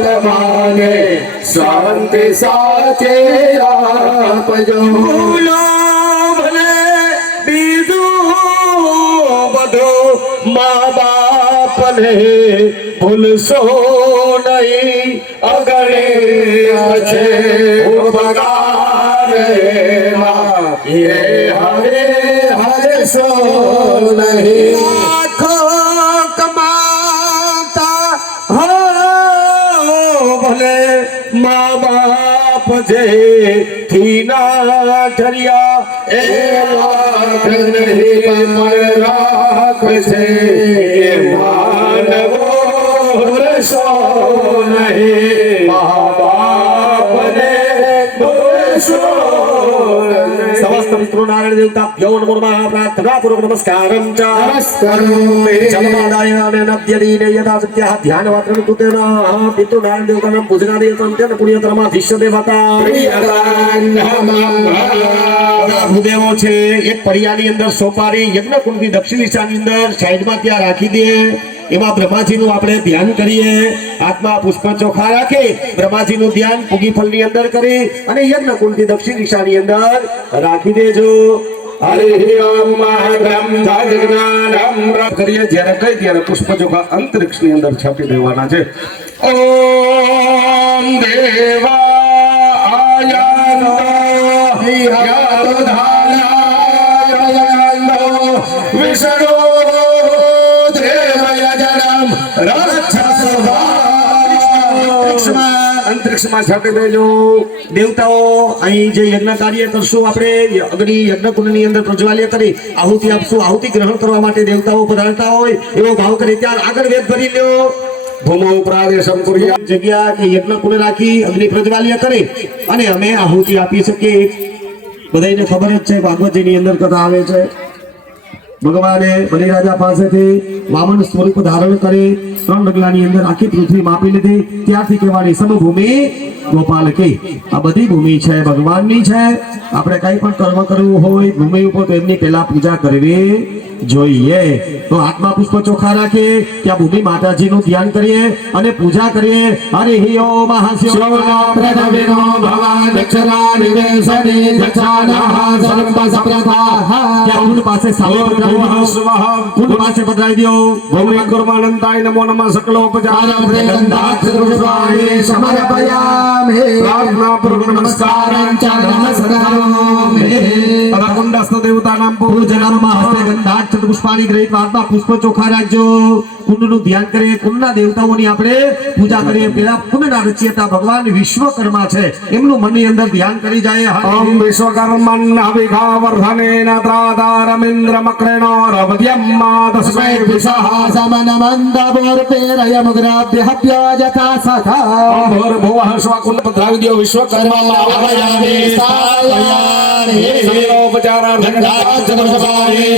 પરમાત્માને શાંતિ સાચે આપજો ભૂલો ભલે બીજું બધું મા બાપને ભૂલશો નહીં અગણે છે ઉપકાર હરે હરશો નહીં આખો કમાતા હો ભલે મા બાપ જે થીના ઠરિયા એ લાખ નહીં પણ રાખશે માનવો ભૂલશો નહીં મા બાપને ભૂલશો समस्त मित्रों नारायण देवताभ्यो नमो नमः प्रार्थना पूर्वक नमस्कारं च नमस्कारोमि जलमादाय नद्यदीने यदा सत्याः ध्यानवात्रं कृतेन पितृ नारायण देवतानां पूजनादि संत्यन पुण्यतरमाधीश्य देवता ભૂદેવો છે એક પડિયાની અંદર સોપારી યજ્ઞ કુંડની દક્ષિણ દિશાની અંદર સાઈડમાં ત્યાં રાખી દે એમાં બ્રહ્માજીનું આપણે ધ્યાન કરીએ હાથમાં પુષ્પ ચોખા રાખી બ્રહ્માજીનું ધ્યાન પૂગી ફળની અંદર કરી અને યજ્ઞ કુંડની દક્ષિણ દિશાની અંદર રાખી દેજો હરિ ઓમ બ્રહ્મ જ્ઞાનમ કરીએ જ્યારે કઈ ત્યારે પુષ્પ ચોખા અંતરિક્ષની અંદર છાપી દેવાના છે ઓમ દેવા વિષ્ણુ અંતરિક્ષમાં છાપી દેજો દેવતાઓ અહીં જે યજ્ઞ કાર્ય કરશું આપણે અગ્નિ યજ્ઞ કુંડની અંદર પ્રજ્વાલ્ય કરી આહુતિ આપશું આહુતિ ગ્રહણ કરવા માટે દેવતાઓ પધારતા હોય એવો ભાવ કરી ત્યાર આગળ વેદ ભરી લ્યો ભૂમો પ્રાદેશમ કુર્યા જગ્યા કે યજ્ઞ કુંડ રાખી અગ્નિ પ્રજ્વાલ્ય કરી અને અમે આહુતિ આપી શકીએ બધાને ખબર જ છે ભાગવતજીની અંદર કથા આવે છે ભગવાને બલિરાજા પાસેથી વામન સ્વરૂપ ધારણ કરી 3 ડગલાની અંદર આખી પૃથ્વી માપી લીધી ત્યારથી કહેવાની સમભૂમિ ગોપાલ કી આ બધી ભૂમિ છે ભગવાનની છે આપણે કઈ પણ કર્મ કરવું હોય ભૂમિ ઉપર તો એમની પહેલા પૂજા કરવી જોઈએ તો હાથમાં પુષ્પ ચોખા રાખીએ ત્યાં ભૂમિ માતાજીનું ધ્યાન કરીએ અને પૂજા કરીએ હરિ ઓમ પ્રથમેનો ભગવાન અક્ષરા નિવેશને દક્ષાનાહ સર્વ સપ્રથા ત્યાં કુંડ પાસે કુંડ પાસે પધરાવી દો ભૂમિ કુર્માનંદાય નમો નમઃ સકલોપચારમ ગંધાક્ષરુષ્વાય સમર્પયામિ પ્રાર્થના પૂર્વક નમસ્કારં ચ નમસ્કારોમિ અરકુંડસ્થ દેવતાનાં પૂજનમ હસ્તે ગંધાક્ષર પુષ્પાણી ગ્રહિત હાથમાં પુષ્પ ચોખા રાખજો કુંડનું ધ્યાન કરીએ કુંડના દેવતાઓની આપણે પૂજા કરીએ પેલા કુંડના રચયિતા ભગવાન વિશ્વકર્મા છે એમનું મનની અંદર ધ્યાન કરી જાય ઓમ વિશ્વકર્મણ અવિઘાવર્ધનેન ત્રાદારમિન્દ્ર મક્રેણ રવદ્યમ્મા તસ્મૈ વિસહ સમનમંદપુરપેરયમગ્રાભ્યહપ્યજતા સખા ભૂર્ભુવઃ સ્વકુંડ પધરાવી દો વિશ્વકર્મા આવાયામિ સ્થાપયામિ સર્વોપચારાર્થે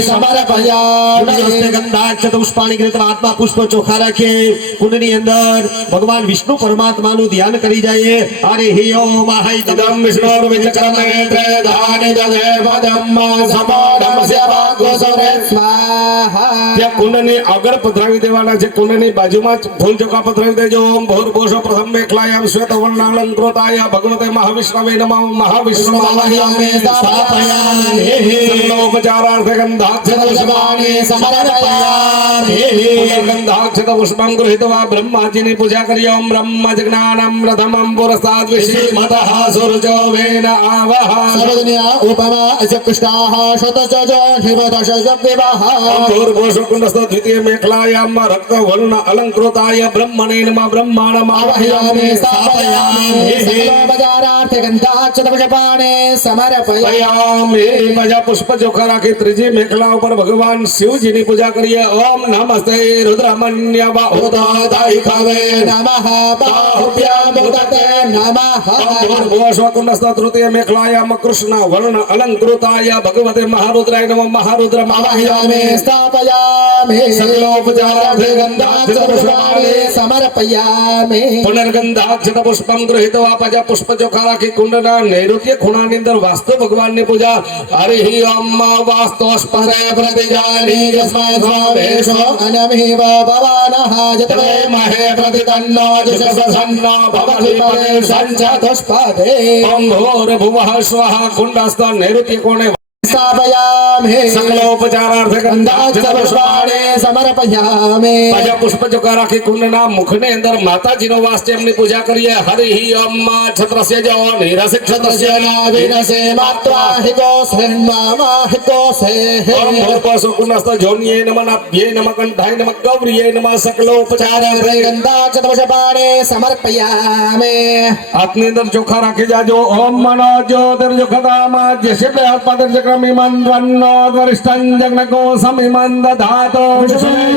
સમર્પયામિ ગંધાક્ષત પુષ્પાણી ગ્રહિત હાથમાં પુષ્પ ચોખા રાખીએ કુંડની અંદર ભગવાન વિષ્ણુ પરમાત્માનું ધ્યાન કરી જાય હરિ ઓમ હૈતદમ વિષ્ણુર વિચક્રમેત્રે ધાને જલે પદમ સમાદમસ્ય ભાગોસરે સ્વાહા ત્યાં કુંડની આગળ પધરાવી દેવાના છે કુંડની બાજુમાં ફૂલ ચોખા પધરાવી દેજો ઓમ ભૂર્ભુવઃ પ્રથમ મેખલાયામ શ્વેત વર્ણાલંકૃતાય ભગવતે મહાવિષ્ણવે નમઃ મહાવિષ્ણુમાવાહયામિ સ્થાપયામિ સર્વોપચારાર્થે ગંધાક્ષત પુષ્પાણી સમર્પયામિ ગંધાક્ષત પુષ્પં ગૃહીત્વા બ્રહ્માજીની પૂજા કરી ઓમ બ્રહ્મ જ્ઞાનમ પ્રથમં પુરસ્તાદ વિશ્વમતઃ સૂર્જો વેન આવઃ સર્વદુનિયા ઉપમા અચકૃષ્ટાઃ શતચજો હિમદશજ વિવાહ ભૂર્ભુવઃ કુંડસ્થ દ્વિતીય મેખલાયામ રક્તવર્ણ અલંકૃતાય બ્રહ્મણે નમઃ બ્રહ્માણમાવાહયામિ સ્થાપયામિ સર્વોપચારાર્થે ગંધાક્ષત પુષ્પાણી સમર્પયામિ બીજા પુષ્પ ચોખા રાખી ત્રીજી મેખલા ઉપર ભગવાન શિવજીની પૂજા કરીએ ઓમ નમસ્તે रुद्रमन्य बाहुदाय खावे नमः बाहुभ्याम उदते नमः भूर्भुवस्वकुण्डस्थ तृतीय मेखलायाम कृष्ण वर्ण अलंकृताय भगवते महारुद्राय नमः महारुद्र आवाहयामि स्थापयामि सकलोपचारार्थे गन्धाक्षतपुष्पाणि समर्पयामि पुनर्गन्धाक्षतपुष्पं गृहीत्वा पज पुष्पचोखाराखी कुंडना नैऋत्य खुणाની અંદર વાસ્તુ ભગવાનની પૂજા હરિ ઓમ વાસ્તુ સ્પરે પ્રતિજાની યસ્મૈ સ્વામેશો અનમિવ ભવાનઃ જતવે મહે પ્રતિતન્નો જસસન્નો ભવતિ પદે સંચતુષ્પદે ઓમ ભૂર્ભુવઃ સ્વઃ કુંડસ્થ નૈઋત્ય કોણે स्थापयामि सकलोपचारार्थे गन्धाक्षतपुष्पाणि समर्पयामि पज पुष्पचोखाराखी कुंडना मुखने अंदर माताजीनो वास છે એમની પૂજા કરીએ હરિ ઓમ છત્રસ્ય જો નિરસે છત્રસ્ય નાવિનસે માત્વા હિકોસે ઓમ ભૂર્ભુવસ્વકુण्डस्थ જોનિયે નમઃ નાભ્યે નમઃ કંઠાય નમઃ ગૌરીયે નમઃ सकलोपचारार्थे गन्धाक्षतपुष्पाणि समर्पयामि હાથની અંદર ચોખા રાખી જાજો ઓમ મનો જ્યોતિર્જુખદામા જશે બે હાથ પાદર જગ્રમ મંદ્રન્નો વરિષ્ઠં જગ્નકો સમિમં દધાતો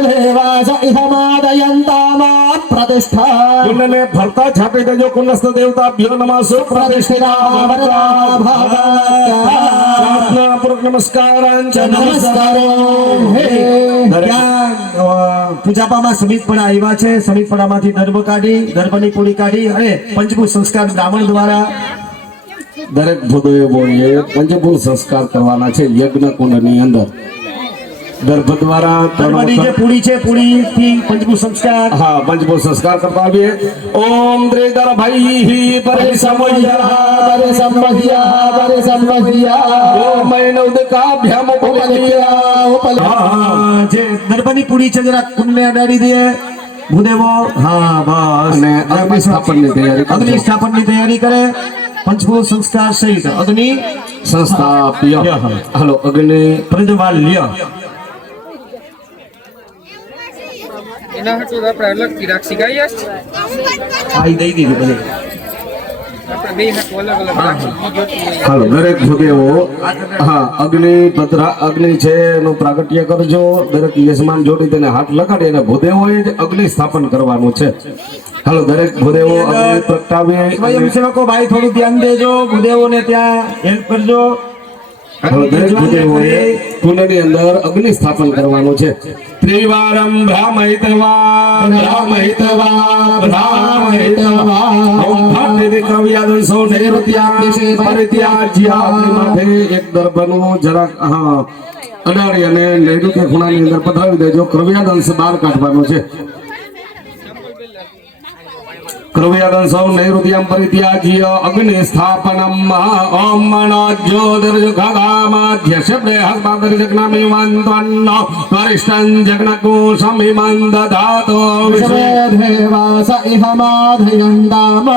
દેવાસ ઇહમાદયંતામા પ્રતિષ્ઠા કુંડને ભરતા છાપી દેજો કુંડસ્થ દેવતાભ્યો નમઃ સુપ્રતિષ્ઠિતા પ્રાર્થના પૂર્વક નમસ્કારાંચ નમસ્કારો હે પૂજાપામાં સમીપપડા આવ્યા છે સમીપપડામાંથી દર્ભ કાઢી દર્ભની પૂરી કાઢી અને પંચભૂત સંસ્કાર બ્રાહ્મણ દ્વારા દરેક ભૂદેવોએ પંચભૂત સંસ્કાર કરવાના છે યજ્ઞ કુંડની અંદર દર્ભ દ્વારા દર્ભની જે પૂરી છે પૂરીથી પંચભૂત સંસ્કાર હા પંચભૂત સંસ્કાર કરતા આવીએ ઓમ દ્રેદર ભાઈ પરિસમયા ઓમ મૈનૌદકાભ્યામ ઉપલિયા જે દર્ભની પૂરી છે જરા કુંડને અડાડી દે ભૂદેવો હા બસ અને અગ્નિ સ્થાપનની તૈયારી કરે पंचभूत संस्कार सहित अग्नि संस्थाप्य हेलो अग्नि प्रज्वाल्य એના હાટુ આપણે અલગથી રાખી ગાઈસ આઈ દઈ દીધી બધી આપણે બે હાટુ અલગ અલગ રાખી જોતી हेलो દરેક ભૂદેવો હા અગ્નિ છે એનું પ્રાગટ્ય કરજો દરેક યજમાન જોડી તેને હાથ લગાડી અને ભૂદેવોએ જ અગ્નિ સ્થાપન કરવાનું છે हेलो દરેક ભૂદેવો અગ્નિ પ્રગટાવીએ સ્વયંસેવકો ભાઈ થોડું ધ્યાન દેજો ભૂદેવોને ત્યાં હેલ્પ કરજો हेलो દરેક ભૂદેવોએ કુંડની અંદર અગ્નિ સ્થાપન કરવાનું છે ત્રિવારમ ભ્રામહિતવા ઓમ ભાતે કવ્યાદન સો નૈઋત્યા દિશે પરિત્યાજ્ય આપણી માથે એક દર્ભનું જરાક હા અડાડી અને નૈઋત્ય ખૂણાની અંદર પધરાવી દેજો કવ્યાદંશ બહાર કાઢવાનું છે कृपयादं सौ नैऋत्यां परित्याज्य अग्नि स्थापनम् ओम मनो ज्योतिर्जुखदामाध्यस्य बृहस्पतिर्जग्नमिमन्त्वन्नो वरिष्ठं जग्नको समिमं दधातो દેવાસ ઇહમાદયંતામાં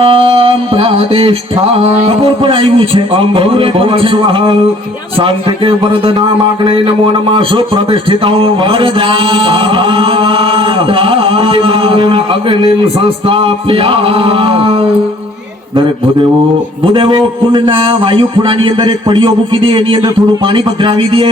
પ્રતિષ્ઠા કપૂર પર આવ્યું છે ओम भूर्भुवस्वः शान्तिके वरदनामाग्ने नमो नमः सुप्रतिष्ठितो वरदां अग्निं संस्थाप्य દરેક ભૂદેવો કુંડના વાયુ ખૂણાની અંદર એક પડીઓ મૂકી દે એની અંદર થોડું પાણી પધરાવી દે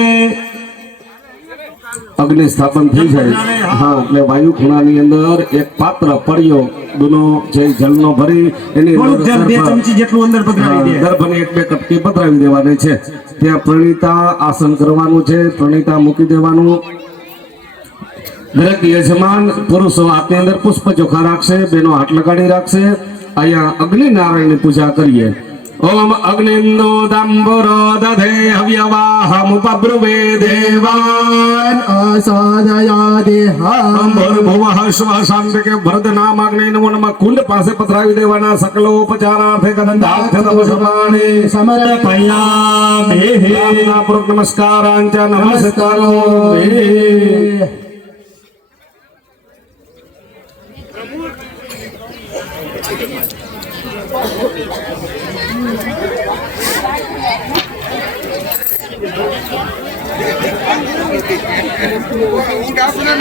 અગ્નિ સ્થાપન થઈ જાય હા એટલે વાયુ ખૂણાની અંદર એક પાત્ર પડ્યો દુનો જે જલનો ભરી એની અંદર બે ચમચી જેટલું અંદર પધરાવી દે ગર્ભને એક બે કટકી પધરાવી દેવાની છે ત્યાં પ્રણીતા આસન કરવાનું છે પ્રણીતા મૂકી દેવાનું દરેક યજમાન પુરુષો હાથની અંદર પુષ્પ ચોખા રાખશે બેનો હાથ લગાડી રાખશે અહીંયા અગ્નિ નારાયણની પૂજા કરીએ ओम अग्निंदो दंबुरो दधे हव्यवाहमुपब्रुवे देवान् असादयादिहं भूर्भुवः स्वः शान्तिके भरतनामाग्ने नमो नमः कुंड पासे पधरावी देवाना सकलोपचारार्थे गन्धाक्षतपुष्पाणि समर्पयामि पूर्वक नमस्कारांच नमस्कारोमि Enggak pernah.